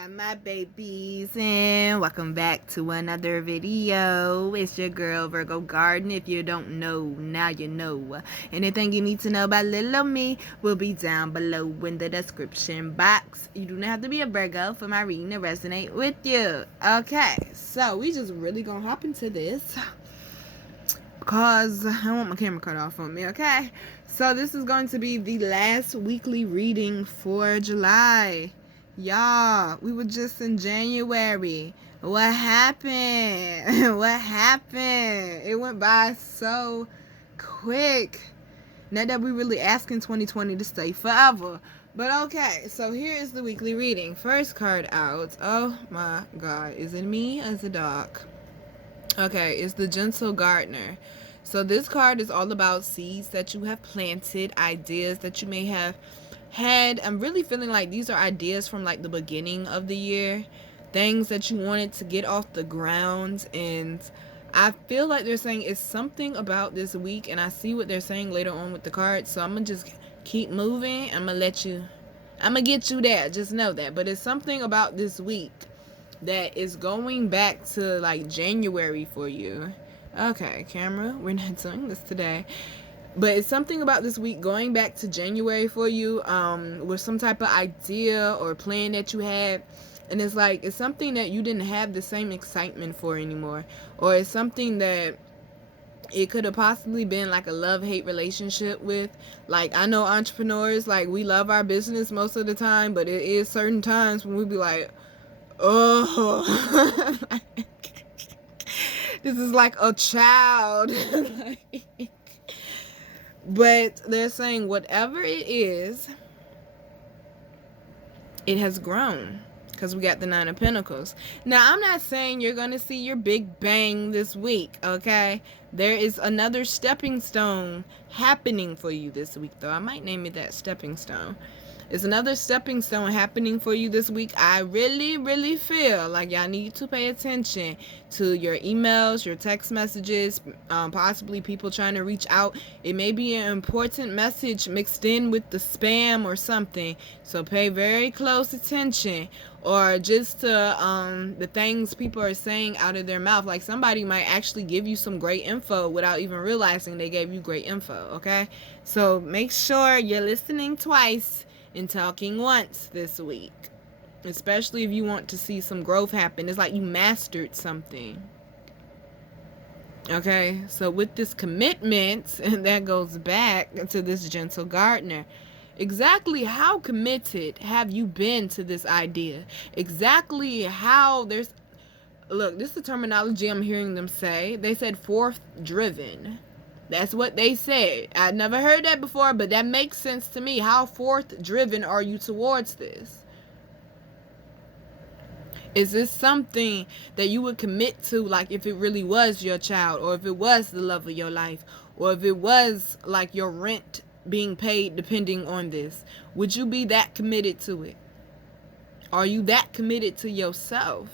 Hi my babies, and welcome back to another video. It's your girl Virgo Garden. If you don't know, now you know. Anything you need to know about little me will be down below in the description box. You do not have to be a Virgo for my reading to resonate with you. Okay, so we just really gonna hop into this because I want my camera cut off on me. Okay, so this is going to be the last weekly reading for July. Y'all, we were just in January. What happened? What happened? It went by so quick. Not that we really asking 2020 to stay forever. But okay, so here is the weekly reading. First card out. Oh my God. Is it me or is it dog? Okay, it's the Gentle Gardener. So this card is all about seeds that you have planted, ideas that you may have had. I'm really feeling like these are ideas from like the beginning of the year, things that you wanted to get off the ground, and I feel like they're saying it's something about this week, and I see what they're saying later on with the cards, so I'm gonna just keep moving. I'm gonna get you there, just know that. But it's something about this week that is going back to like January for you. Okay, camera, we're not doing this today. But it's something about this week going back to January for you, with some type of idea or plan that you had. And it's like, it's something that you didn't have the same excitement for anymore. Or it's something that it could have possibly been like a love-hate relationship with. Like, I know entrepreneurs, like, we love our business most of the time, but it is certain times when we be like, oh, this is like a child. But they're saying whatever it is, it has grown. Because we got the Nine of Pentacles. Now, I'm not saying you're going to see your big bang this week, okay? There is another stepping stone happening for you this week, though. I might name it that, stepping stone. It's another stepping stone happening for you this week. I really feel like y'all need to pay attention to your emails, your text messages, possibly people trying to reach out. It may be an important message mixed in with the spam or something. So pay very close attention. Or just to the things people are saying out of their mouth. Like, somebody might actually give you some great info without even realizing they gave you great info, okay? So make sure you're listening twice and talking once this week, especially if you want to see some growth happen. It's like you mastered something. Okay, so with this commitment, and that goes back to this Gentle Gardener, exactly how committed have you been to this idea? Exactly how there's, look, this is the terminology I'm hearing them say. They said forth driven. That's what they said. I never heard that before, but that makes sense to me. How forth driven are you towards this? Is this something that you would commit to, like if it really was your child, or if it was the love of your life, or if it was like your rent being paid depending on this? Would you be that committed to it? Are you that committed to yourself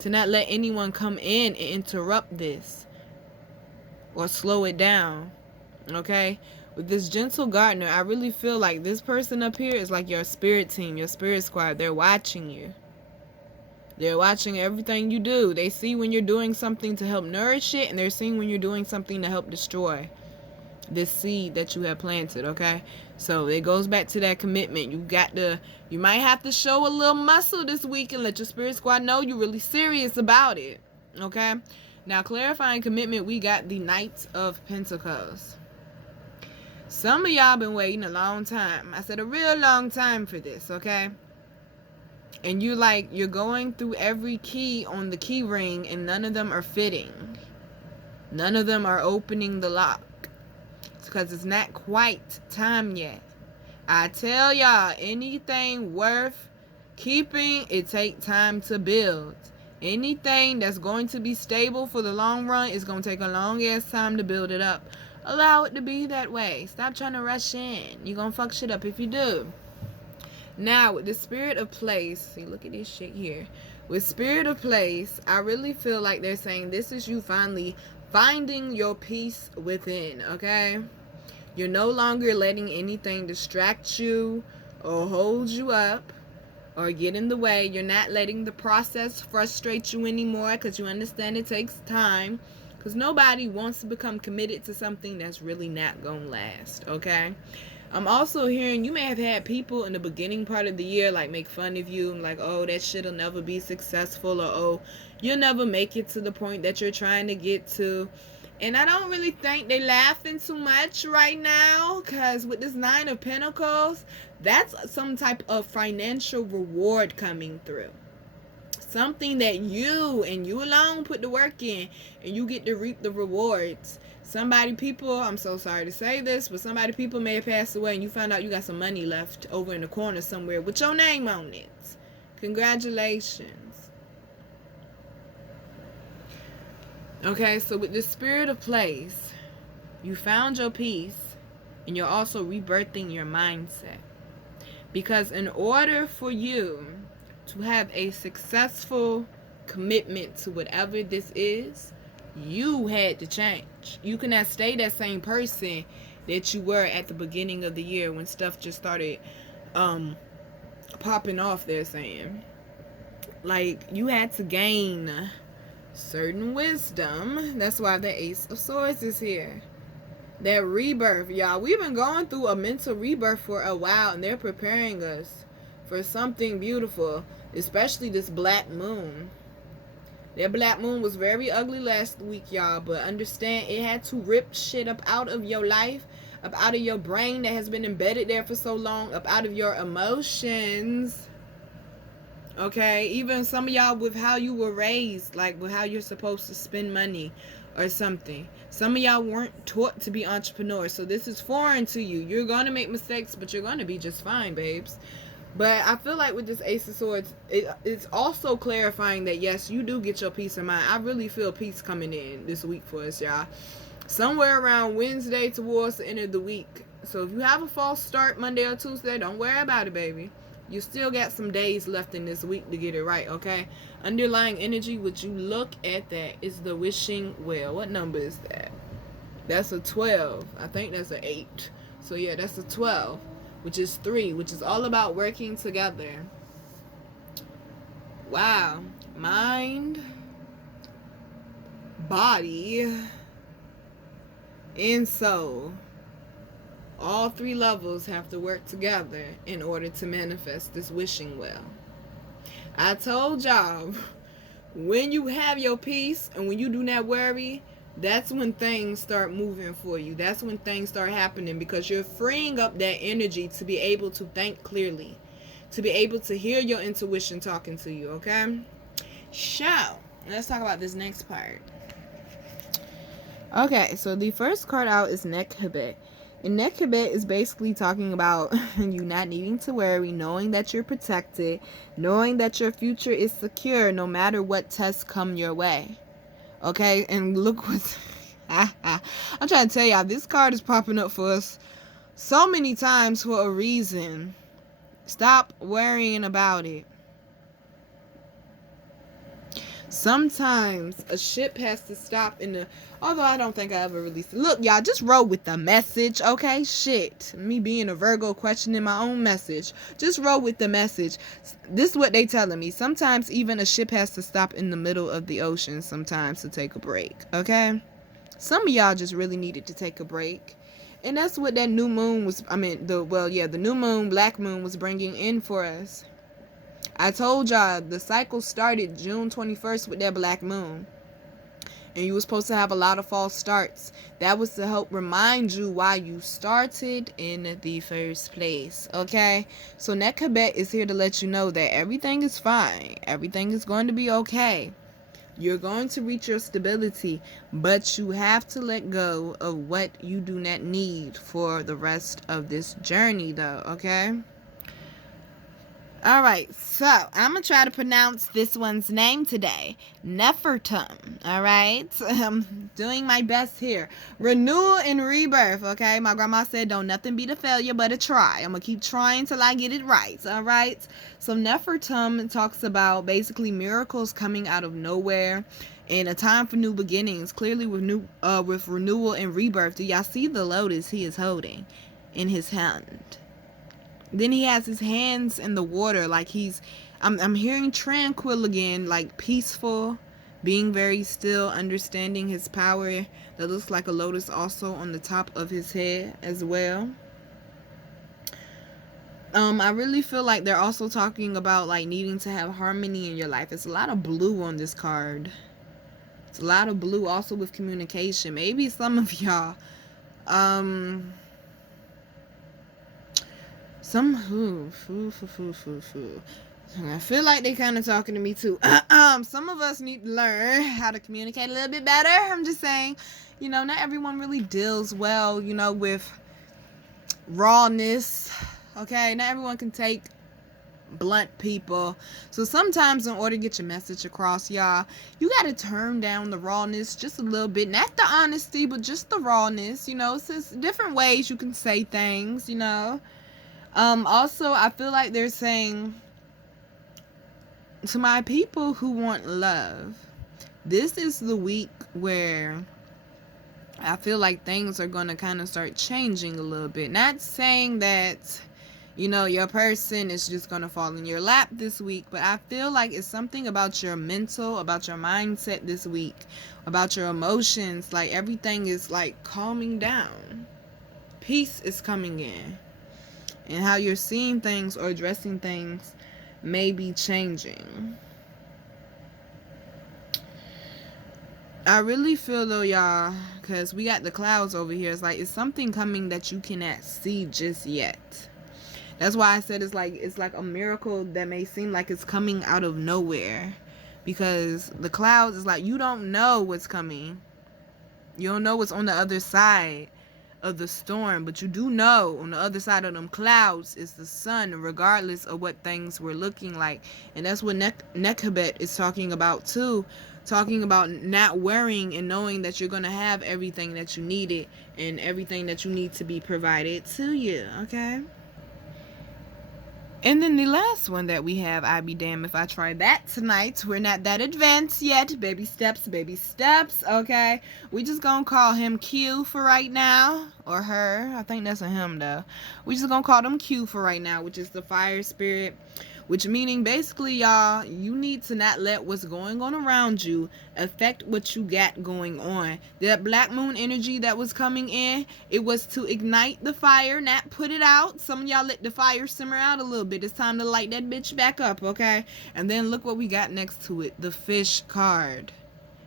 to not let anyone come in and interrupt this or slow it down? Okay, with this Gentle Gardener, I really feel like this person up here is like your spirit team, your spirit squad. They're watching you. They're watching everything you do. They see when you're doing something to help nourish it, and they're seeing when you're doing something to help destroy this seed that you have planted, okay? So it goes back to that commitment. You might have to show a little muscle this week and let your spirit squad know you're really serious about it, okay? Now, clarifying commitment, we got the Knight of Pentacles. Some of y'all been waiting a long time. I said a real long time for this, okay? And you're going through every key on the key ring, and none of them are fitting. None of them are opening the lock. It's because it's not quite time yet. I tell y'all, anything worth keeping, it takes time to build. Anything that's going to be stable for the long run is going to take a long ass time to build it up. Allow it to be that way. Stop trying to rush in. You're going to fuck shit up if you do. Now, with the Spirit of Place, see, look at this shit here. With Spirit of Place, I really feel like they're saying this is you finally finding your peace within, okay? You're no longer letting anything distract you or hold you up. or get in the way. You're not letting the process frustrate you anymore because you understand it takes time. Because nobody wants to become committed to something that's really not going to last, okay? I'm also hearing you may have had people in the beginning part of the year like make fun of you, like, oh, that shit'll never be successful, or oh, you'll never make it to the point that you're trying to get to. And I don't really think they laughing too much right now, because with this 9 of Pentacles, that's some type of financial reward coming through. Something that you and you alone put the work in, and you get to reap the rewards. People, I'm so sorry to say this, but people may have passed away and you found out you got some money left over in the corner somewhere with your name on it. Congratulations. Okay, so with the spirit of place, you found your peace, and you're also rebirthing your mindset. Because in order for you to have a successful commitment to whatever this is, you had to change. You cannot stay that same person that you were at the beginning of the year when stuff just started popping off, they're saying. Like, you had to gain certain wisdom. That's why the Ace of Swords is here. That rebirth, y'all. We've been going through a mental rebirth for a while, and they're preparing us for something beautiful, especially this black moon. That black moon was very ugly last week, y'all, but understand it had to rip shit up out of your life, up out of your brain that has been embedded there for so long, up out of your emotions. Okay, even some of y'all with how you were raised, like with how you're supposed to spend money or something. Some of y'all weren't taught to be entrepreneurs, so this is foreign to you. You're going to make mistakes, but you're going to be just fine, babes. But I feel like with this Ace of Swords, it's also clarifying that, yes, you do get your peace of mind. I really feel peace coming in this week for us, y'all. Somewhere around Wednesday towards the end of the week. So if you have a false start Monday or Tuesday, don't worry about it, baby. You still got some days left in this week to get it right, okay? Underlying energy, would you look at that, is the wishing well. What number is that? That's a 12. I think that's an 8. So yeah, that's a 12, which is 3, which is all about working together. Wow. Mind, body, and soul. All 3 levels have to work together in order to manifest this wishing well. I told y'all, when you have your peace and when you do not worry, that's when things start moving for you. That's when things start happening, because you're freeing up that energy to be able to think clearly, to be able to hear your intuition talking to you, okay? So, let's talk about this next part. Okay, so the first card out is Nekhabet. And Nekhabet is basically talking about you not needing to worry, knowing that you're protected, knowing that your future is secure no matter what tests come your way. Okay, and look what's... I'm trying to tell y'all, this card is popping up for us so many times for a reason. Stop worrying about it. Sometimes a ship has to stop in the... Although I don't think I ever released it. Look, y'all, just roll with the message, okay? Shit. Me being a Virgo questioning my own message. Just roll with the message. This is what they telling me. Sometimes even a ship has to stop in the middle of the ocean sometimes to take a break, okay? Some of y'all just really needed to take a break. And that's what that new moon was... the new moon, black moon, was bringing in for us. I told y'all the cycle started June 21st with that black moon. And you were supposed to have a lot of false starts. That was to help remind you why you started in the first place. Okay? So Nekhabet is here to let you know that everything is fine. Everything is going to be okay. You're going to reach your stability. But you have to let go of what you do not need for the rest of this journey, though. Okay? Alright, so I'm going to try to pronounce this one's name today. Nefertum, alright? I'm doing my best here. Renewal and rebirth, okay? My grandma said don't nothing beat a failure but a try. I'm going to keep trying till I get it right, alright? So Nefertum talks about basically miracles coming out of nowhere and a time for new beginnings. Clearly with renewal and rebirth. Do y'all see the lotus he is holding in his hand? Then he has his hands in the water, like I'm hearing tranquil again, like peaceful, being very still, understanding his power. That looks like a lotus also on the top of his head as well. I really feel like they're also talking about like needing to have harmony in your life. It's a lot of blue on this card. It's a lot of blue also with communication. Maybe some of y'all, I feel like they kind of talking to me too. Some of us need to learn how to communicate a little bit better. I'm just saying, you know, not everyone really deals well, you know, with rawness. Okay, not everyone can take blunt people. So sometimes in order to get your message across, y'all, you got to turn down the rawness just a little bit. Not the honesty, but just the rawness. You know, it's just different ways you can say things, you know. Also, I feel like they're saying to my people who want love, this is the week where I feel like things are going to kind of start changing a little bit. Not saying that, you know, your person is just going to fall in your lap this week, but I feel like it's something about your mental, about your mindset this week, about your emotions. Like everything is like calming down. Peace is coming in. And how you're seeing things or addressing things may be changing. I really feel though, y'all, because we got the clouds over here. It's like it's something coming that you cannot see just yet. That's why I said it's like a miracle that may seem like it's coming out of nowhere. Because the clouds is like you don't know what's coming. You don't know what's on the other side of the storm, but you do know on the other side of them clouds is the sun, regardless of what things were looking like. And that's what Nekhabet is talking about too, talking about not worrying and knowing that you're going to have everything that you needed and everything that you need to be provided to you. Okay. And then the last one that we have, I be damned if I try that tonight. We're not that advanced yet. Baby steps, okay? We just gonna call him Q for right now. Or her. I think that's a him, though. We just gonna call them Q for right now, which is the fire spirit. Which meaning, basically, y'all, you need to not let what's going on around you affect what you got going on. That black moon energy that was coming in, it was to ignite the fire, not put it out. Some of y'all let the fire simmer out a little bit. It's time to light that bitch back up, okay? And then look what we got next to it. The fish card.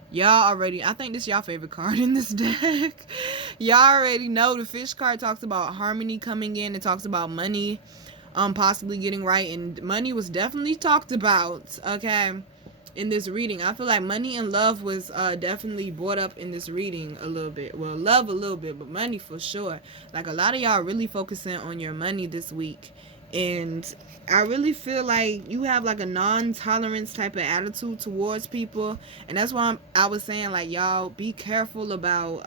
Y'all already, I think this is y'all favorite card in this deck. Y'all already know the fish card talks about harmony coming in. It talks about money possibly getting right, and money was definitely talked about, okay, in this reading. I feel like money and love was definitely brought up in this reading a little bit. Well, love a little bit, but money for sure. Like a lot of y'all really focusing on your money this week, and I really feel like you have like a non-tolerance type of attitude towards people, and that's why I was saying like y'all be careful about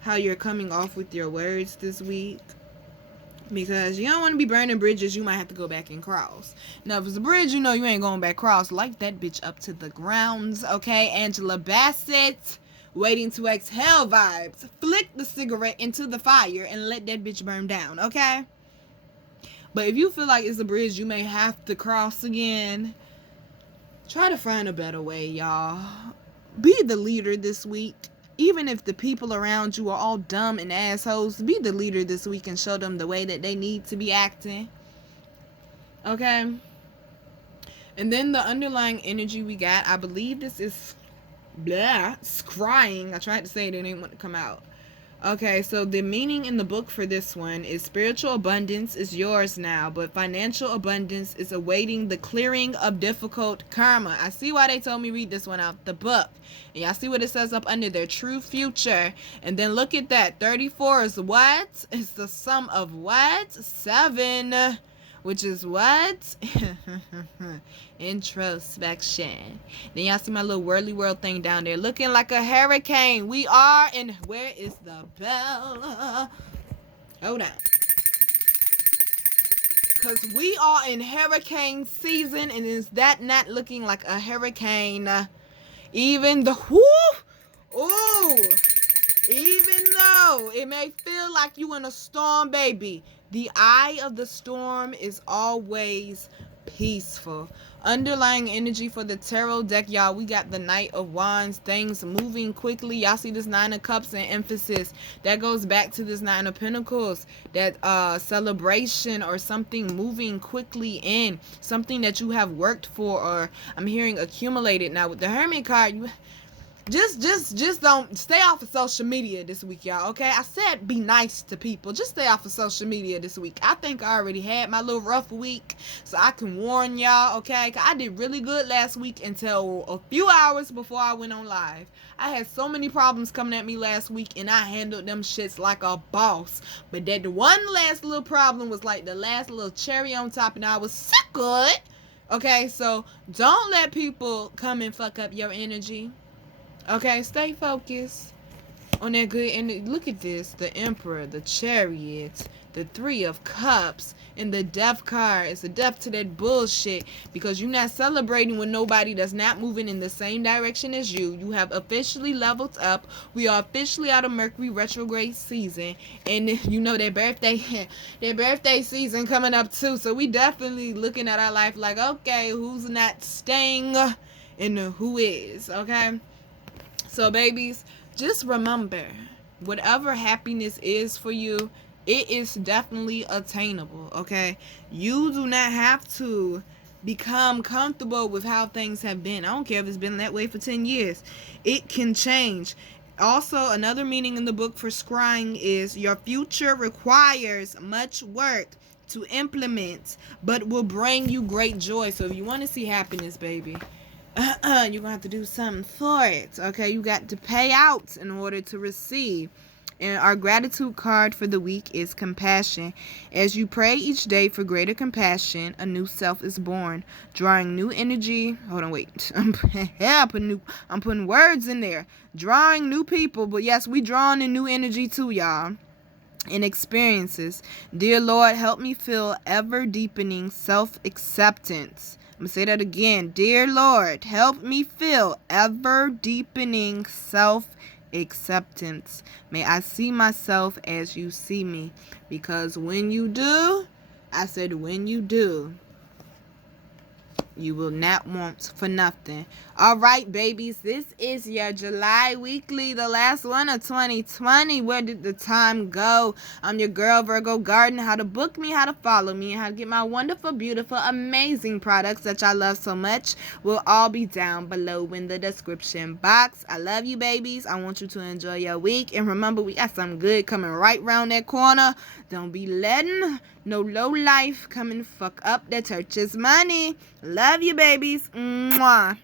how you're coming off with your words this week. Because you don't want to be burning bridges you might have to go back and cross. Now, if it's a bridge, you know you ain't going back cross. Light that bitch up to the grounds, okay? Angela Bassett, waiting to exhale vibes. Flick the cigarette into the fire and let that bitch burn down, okay? But if you feel like it's a bridge you may have to cross again, try to find a better way, y'all. Be the leader this week. Even if the people around you are all dumb and assholes, be the leader this week and show them the way that they need to be acting. Okay? And then the underlying energy we got, I believe this is scrying. I tried to say it, it didn't want to come out. Okay, so the meaning in the book for this one is spiritual abundance is yours now, but financial abundance is awaiting the clearing of difficult karma. I see why they told me read this one out the book. And y'all see what it says up under their true future. And then look at that. 34 is what? It's the sum of what? 7. Which is what? Introspection. Then y'all see my little whirly world thing down there looking like a hurricane. We are in, where is the bell? Hold on. Because we are in hurricane season, and is that not looking like a hurricane? Even the even though it may feel like you in a storm, baby, The eye of the storm is always peaceful. Underlying energy for the tarot deck, y'all, we got the Knight of Wands, things moving quickly. Y'all see this Nine of Cups and emphasis. That goes back to this Nine of Pentacles, that celebration or something moving quickly in, something that you have worked for, or I'm hearing accumulated. Now with the Hermit card, you just don't stay off of social media this week, y'all. Okay, I said be nice to people. Just stay off of social media this week. I think I already had my little rough week, so I can warn y'all. Okay, 'cause I did really good last week until a few hours before I went on live. I had so many problems coming at me last week, and I handled them shits like a boss. But that the one last little problem was like the last little cherry on top, and I was so good. Okay, so don't let people come and fuck up your energy. Okay, stay focused on that good. And look at this, the Emperor, the Chariot, the Three of Cups, and the Death card. It's a death to that bullshit, because you're not celebrating with nobody that's not moving in the same direction as you. You have officially leveled up. We are officially out of Mercury retrograde season, and you know their birthday season coming up too. So we definitely looking at our life like, okay, who's not staying and who is. Okay, so babies, just remember, whatever happiness is for you, it is definitely attainable. Okay, you do not have to become comfortable with how things have been. I don't care if it's been that way for 10 years. It can change. Also, another meaning in the book for scrying is your future requires much work to implement, but will bring you great joy. So if you want to see happiness, baby, you're gonna have to do something for it. Okay, you got to pay out in order to receive. And our gratitude card for the week is compassion. As you pray each day for greater compassion, a new self is born, drawing new energy. Hold on, wait. I'm putting words in there. Drawing new people, but yes, we drawing in new energy too, y'all. And experiences. Dear Lord, help me feel ever deepening self-acceptance. I'm going to say that again. Dear Lord, help me feel ever deepening self-acceptance. May I see myself as you see me. Because when you do, I said when you do, you will not want for nothing. All right, babies. This is your July weekly, the last one of 2020. Where did the time go? I'm your girl, Virgo Garden. How to book me, how to follow me, and how to get my wonderful, beautiful, amazing products that I love so much will all be down below in the description box. I love you, babies. I want you to enjoy your week. And remember, we got some good coming right around that corner. Don't be letting no low life come and fuck up the church's money. Love you, babies. Mwah.